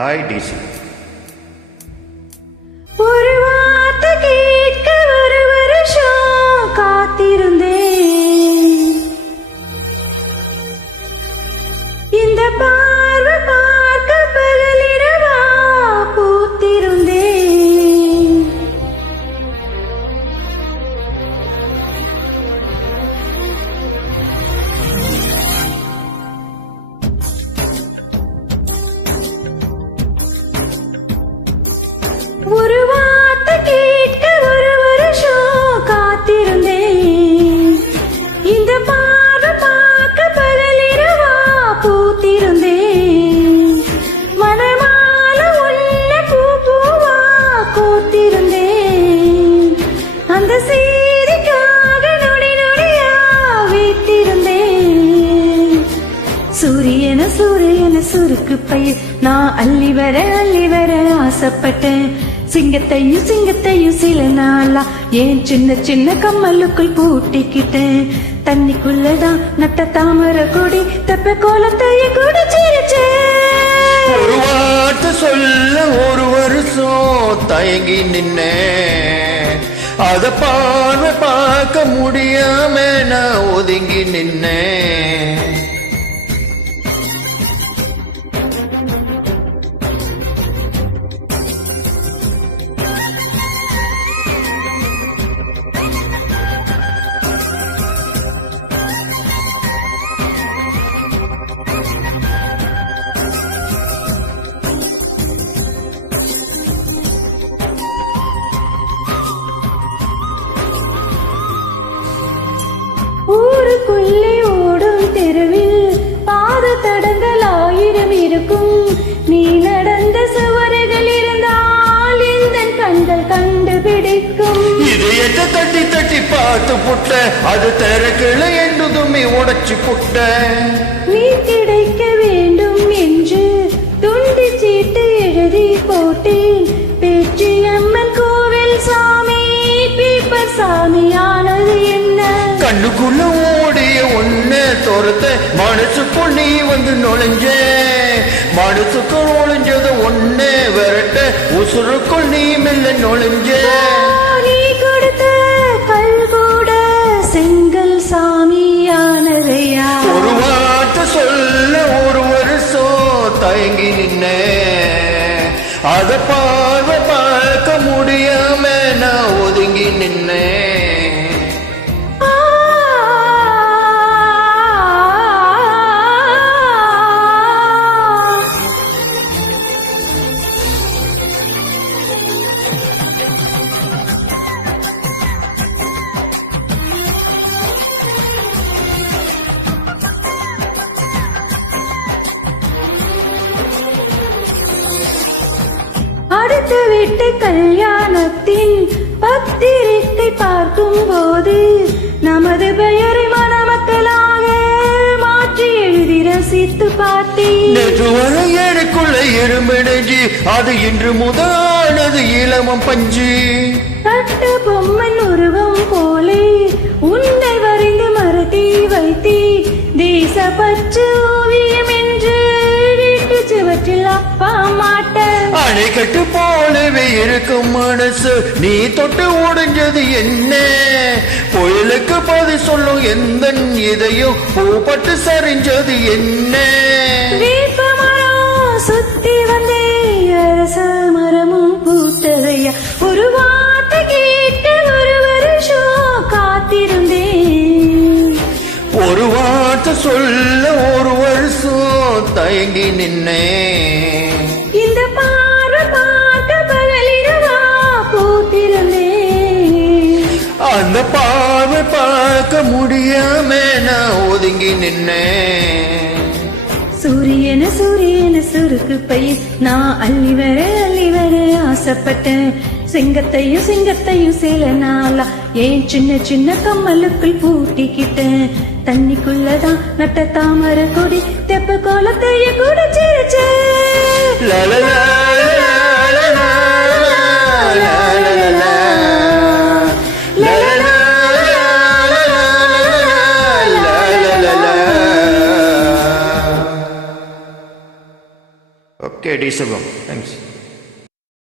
Hi DC. ஒரு வார்த்தை கேட்க ஒரு வருஷம் காத்திருந்தேன். இந்த பார்வை பார்க்க பகலிரவா பூத்திருந்தேன். ஒரு வார்த்தை கேட்க ஒரு வருஷம் காத்திருந்தேன். இந்த பார்வை பார்க்க பகலிரவா பூத்திருந்தேன். மனமால உள்ள பூ பூவா கோத்திருந்தேன். அந்த செய்திக்காக நொடி நொடியா வைத்திருந்தேன். சூரியன சூரியன சுருக்கு பயிர் நான் அள்ளி வர ஆசைப்பட்டேன். சிங்கத்தையும் சிங்கத்தையும் சில நாளா ஏன் சின்ன சின்ன கம்மலுக்குள் பூட்டிக்கிட்டேன். தண்ணிக்குள்ளதான் நட்ட தாமரை கொடி தப்ப கோலத்தைய கூட சிரிச்சேன். ஒரு வார்த்தை சொல்ல ஒரு வருஷம் தயங்கி நின்ன, அத பார்வை பார்க்க முடியாம நான் ஒதுங்கி நின்னேன். ஊருக்குள்ளே ஓடும் தெருவில் பாத தடங்கள் 1000 இருக்கும். நீ நடந்த சுவர்கள் இருந்தால் இந்த கண்கள் கண்டுபிடிக்கும். இதயத்தை தட்டி தட்டி பார்த்து புட்ட, அது திறக்கல என்றுதுமே உடைச்சு புட்ட. நீ கிடைக்க வேண்டும் என்று துண்டி சீட்டு எழுதி போட்டேன். பேச்சியம்மன் கோவில் சாமி பீப்பர் சாமியானது என்ன? கண்ணுக்குள்ள ஓடிய ஒன்ன தோரத்த மனசுக்குள் நீ வந்து நுழைஞ்ச. மனசுக்குள் ஒளிஞ்சது ஒன்ன விரட்ட உசுருக்குள் நீ மெல்ல நுழைஞ்ச. நீ கொடுத்த கல் கூட செங்கல் சாமியானதையா? ஒரு வார்த்தை சொல்ல ஒரு வருஷம் தயங்கி நின்ன, அத பார்வை பார்க்க முடியாம நான் ஒதுங்கி நின்னேன். அடுத்த வீட்டு கல்யாணத்தின் பத்திரிகை பார்க்கும் போது நமது பெயரை மணமக்களாக மாற்றி எழுதி ரசித்து பார்த்தேன். நேற்று வரை எனக்குள்ள எறும்பிடைஞ்சி, அது இன்று முதலானது இளமம் பஞ்சு. கட்ட பொம்மன் உருவம் போலே உன்னை வரைந்து மரத்தி வைத்தி தேச பற்று ஓவியம் என்று வீட்டு சுவற்றில் அப்பா மாட்ட. அணைக்கட்டு போலவே இருக்கும் மனசு, நீ தொட்டு உடைஞ்சது என்ன? புயலுக்கு பதில் சொல்லும் எந்த இதையும் பூப்பட்டு சரிஞ்சது என்ன? வேப்ப மரம் சுத்தி வந்தே அரச மரமும் பூத்ததையா? ஒரு வார்த்தை கேட்க ஒரு வருஷம் காத்திருந்தேன். ஒரு வார்த்தை சொல்ல ஒரு வருஷம் தயங்கி நின்னேன். இந்த பார்வை பார்க்க பகலிரவா பூத்திருந்தேன். அந்த பார்வை பார்க்க முடியாம நான் ஒதுங்கி நின்னேன். சூரியன சூரியன சுருக்கு பயிர் நான் அள்ளி வர ஆசைப்பட்டேன். சிங்கத்தையும் சிங்கத்தையும் சில நாளா ஏன் சின்ன சின்ன கம்மலுக்குள் பூட்டிக்கிட்டேன். தண்ணிக்குள்ளதான் நட்ட தாமரை கொடி தெப்ப கோலத்தைய கூட சிரிச்சேன். ஓகே டி சுகம் தேங்க்ஸ்.